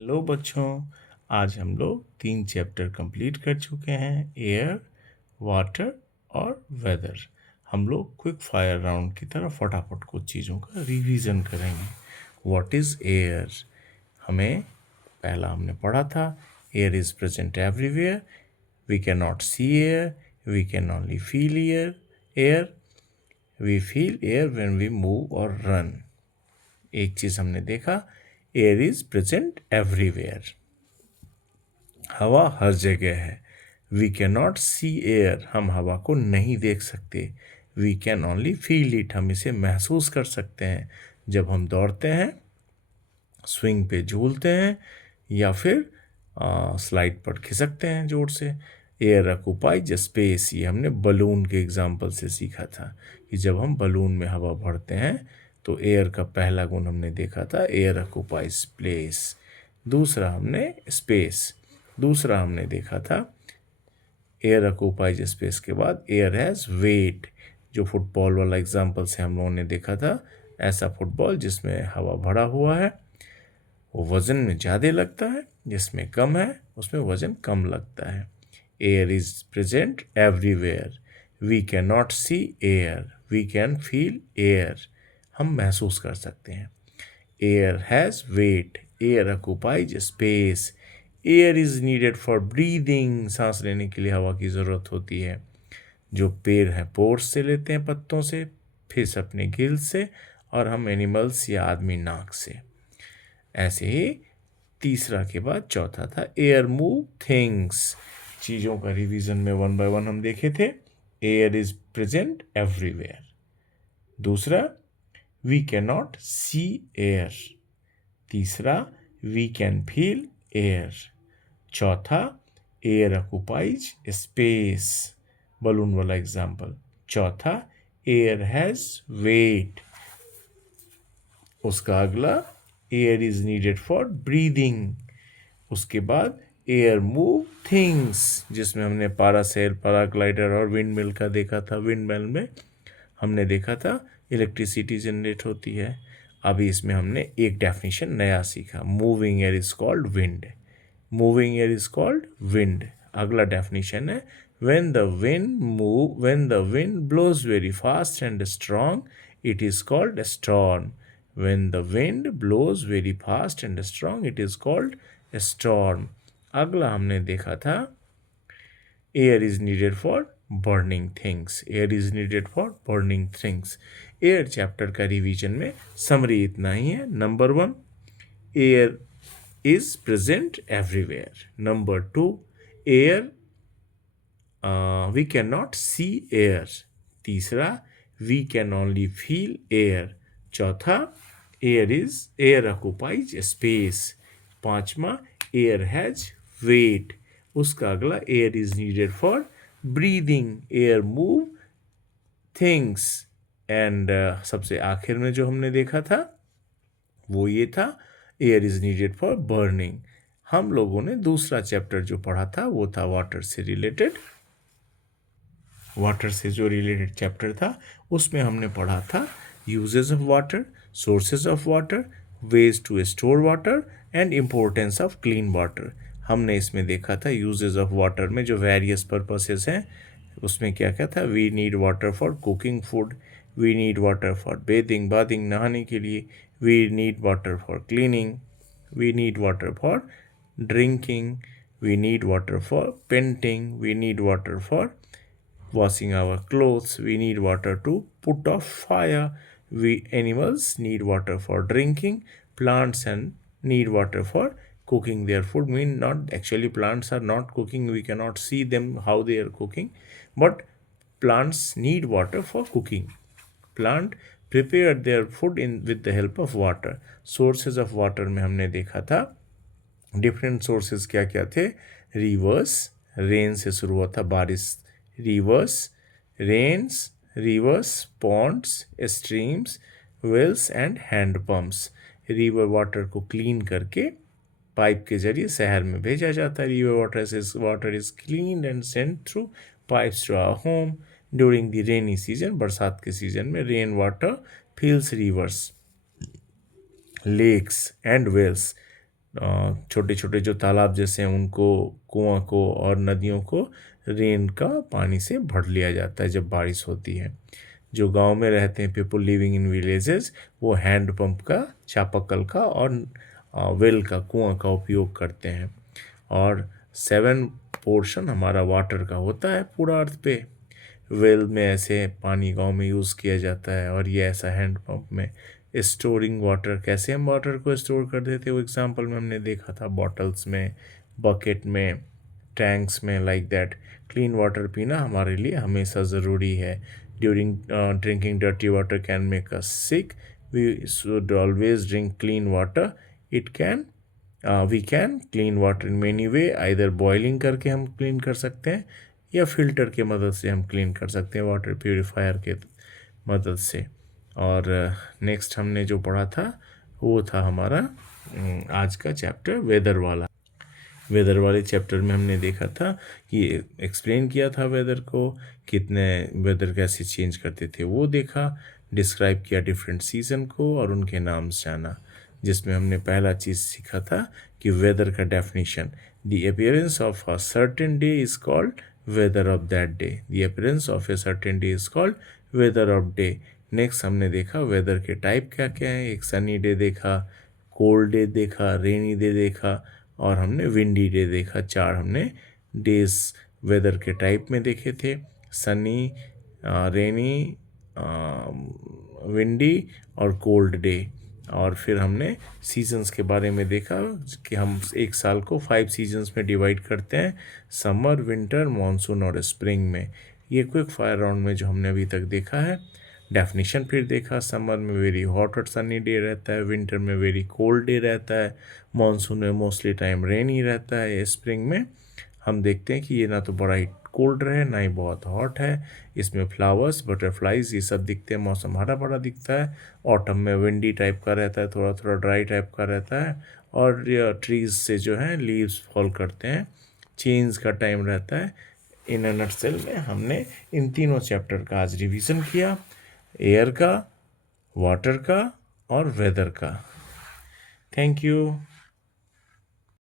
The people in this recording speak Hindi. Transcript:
हेलो बच्चों, आज हम लोग 3 चैप्टर कंप्लीट कर चुके हैं। एयर, वाटर और वेदर। हम लोग क्विक फायर राउंड की तरह फटाफट कुछ चीज़ों का रिवीजन करेंगे। What is air? हमें पहला हमने पढ़ा था, air is present everywhere, we can not see air, we can only feel air, we feel air when we move और रन। एक चीज़ हमने देखा, एयर इज़ प्रेजेंट एवरीवेयर, हवा हर जगह है। We can not see air, हम हवा को नहीं देख सकते। We can only feel it, हम इसे महसूस कर सकते हैं जब हम दौड़ते हैं, स्विंग पे झूलते हैं या फिर स्लाइड पर खिसकते हैं जोर से। एयर ऑक्युपाइज स्पेस, ये हमने बलून के एग्जाम्पल से सीखा था कि जब हम बलून में हवा भरते हैं तो एयर का पहला गुण हमने देखा था, एयर ऑक्युपाइज प्लेस। दूसरा हमने स्पेस, दूसरा हमने देखा था एयर ऑक्युपाइज स्पेस के बाद एयर हैज़ वेट, जो फुटबॉल वाला एग्जाम्पल से हम लोगों ने देखा था। ऐसा फुटबॉल जिसमें हवा भरा हुआ है वो वज़न में ज़्यादा लगता है, जिसमें कम है उसमें वज़न कम लगता है। Air is present everywhere, we can not see air, we can feel air, हम महसूस कर सकते हैं। Air has weight, air occupies space, air is needed for breathing, सांस लेने के लिए हवा की ज़रूरत होती है। जो पेड़ हैं पोर्स से लेते हैं, पत्तों से, फिश अपने गिल से, और हम एनिमल्स या आदमी नाक से। ऐसे ही तीसरा के बाद चौथा था एयर मूव थिंग्स। चीज़ों का रिवीजन में 1 बाय 1 हम देखे थे। Air is present everywhere. दूसरा, we can not see air. तीसरा, वी कैन फील एयर। चौथा, एयर ऑक्युपाइज स्पेस, बलून वाला एग्जाम्पल। चौथा, एयर हैज वेट। उसका अगला, air is needed for breathing. उसके बाद एयर मूव थिंग्स, जिसमें हमने पारासेल, पैराग्लाइडर और विंड मिल का देखा था। विंड मिल में हमने देखा था इलेक्ट्रिसिटी जनरेट होती है। अभी इसमें हमने एक डेफिनेशन नया सीखा, moving air is called wind. Moving air is called wind. अगला डेफिनेशन है, when the wind blows very fast and strong, it is called a storm. When the wind blows very fast and strong, it is called a storm. अगला हमने देखा था, air is needed for burning things. Air is needed for burning things. Air chapter का रिवीजन में समरी इतना ही है। Number 1, air is present everywhere. Number 2, air, we cannot see air. तीसरा, we can only feel air. चौथा, air occupies space. पांचवा, air has weight. उसका अगला, air is needed for breathing. Air move things. And सबसे आखिर में जो हमने देखा था वो ये था, air is needed for burning. हम लोगों ने दूसरा चैप्टर जो पढ़ा था वो था वाटर से रिलेटेड। वाटर से जो रिलेटेड चैप्टर था उसमें हमने पढ़ा था uses of water, sources of water, ways to store water and importance of clean water. हमने इसमें देखा था यूजेस ऑफ वाटर में जो वेरियस पर्पसेस हैं उसमें क्या क्या था, we need water for cooking food, we need water for bathing नहाने के लिए, we need water for cleaning, we need water for drinking, we need water for painting, we need water for washing our clothes, we need water to put off fire, we animals need water for drinking, plants and need water for cooking their food. Mean not actually plants are not cooking, we cannot see them how they are cooking, but plants need water for cooking. Plant prepare their food in with the help of water. Sources of water में हमने देखा था डिफरेंट सोर्सेज क्या क्या थे, रिवर्स, रेन से शुरू हुआ था बारिश, rivers, rains, rivers, ponds, streams, wells and hand pumps. River water को क्लीन करके पाइप के जरिए शहर में भेजा जाता है। River water is clean and sent through pipes to our home during the rainy season. बरसात के सीजन में rain water fills rivers, lakes and wells. छोटे छोटे जो तालाब जैसे हैं उनको, कुआं को और नदियों को रेन का पानी से भर लिया जाता है जब बारिश होती है। जो गांव में रहते हैं पीपल लिविंग इन विलेजेस, वो हैंड पंप का, चापाकल का और वेल का, कुआं का उपयोग करते हैं। और 7 पोर्शन हमारा वाटर का होता है पूरा अर्थ पे। वेल में ऐसे पानी गांव में यूज़ किया जाता है, और ये ऐसा हैंड पंप में स्टोरिंग वाटर, कैसे हम वाटर को स्टोर कर देते हैं वो एग्जांपल में हमने देखा था, बॉटल्स में, बकेट में, टैंक्स में, लाइक दैट। क्लीन वाटर पीना हमारे लिए हमेशा ज़रूरी है। During drinking dirty water can make us sick, we should always drink clean water. It can we can clean water in many way, either boiling करके हम क्लीन कर सकते हैं या फिल्टर के मदद से हम क्लीन कर सकते हैं, वाटर प्योरीफायर के मदद से। और नेक्स्ट हमने जो पढ़ा था वो था हमारा आज का चैप्टर वेदर वाला। वेदर वाले चैप्टर में हमने देखा था कि एक्सप्लेन किया था वेदर को, कितने वेदर कैसे चेंज करते थे वो देखा, डिस्क्राइब किया डिफरेंट सीज़न को और उनके नाम जाना। जिसमें हमने पहला चीज़ सीखा था कि वेदर का definition, the appearance of a certain day is called weather of that day. The appearance of a certain day is called weather of day. Next हमने देखा वेदर के टाइप क्या क्या हैं। एक सनी डे देखा, कोल्ड डे देखा, रेनी डे देखा और हमने विंडी डे देखा। 4 हमने डेज वेदर के टाइप में देखे थे, सनी, रेनी, विंडी और कोल्ड डे। और फिर हमने सीजन्स के बारे में देखा कि हम एक साल को 5 सीजन्स में डिवाइड करते हैं, समर, विंटर, मानसून और स्प्रिंग में। ये क्विक फायर राउंड में जो हमने अभी तक देखा है। डेफिनेशन फिर देखा, समर में वेरी हॉट और सनी डे रहता है, विंटर में वेरी कोल्ड डे रहता है, मानसून में मोस्टली टाइम रेनी रहता है, स्प्रिंग में हम देखते हैं कि ये ना तो बड़ा ही कोल्ड रहे ना ही बहुत हॉट है। इसमें फ्लावर्स, बटरफ्लाइज ये सब दिखते हैं, मौसम हरा भरा दिखता है। ऑटम में विंडी टाइप का रहता है, थोड़ा थोड़ा ड्राई टाइप का रहता है, और ट्रीज से जो है लीव्स फॉल करते हैं, चेंज का टाइम रहता है। इन अ नटसेल में हमने इन तीनों चैप्टर का आज रिवीजन किया, एयर का, वाटर का और वेदर का। Thank you.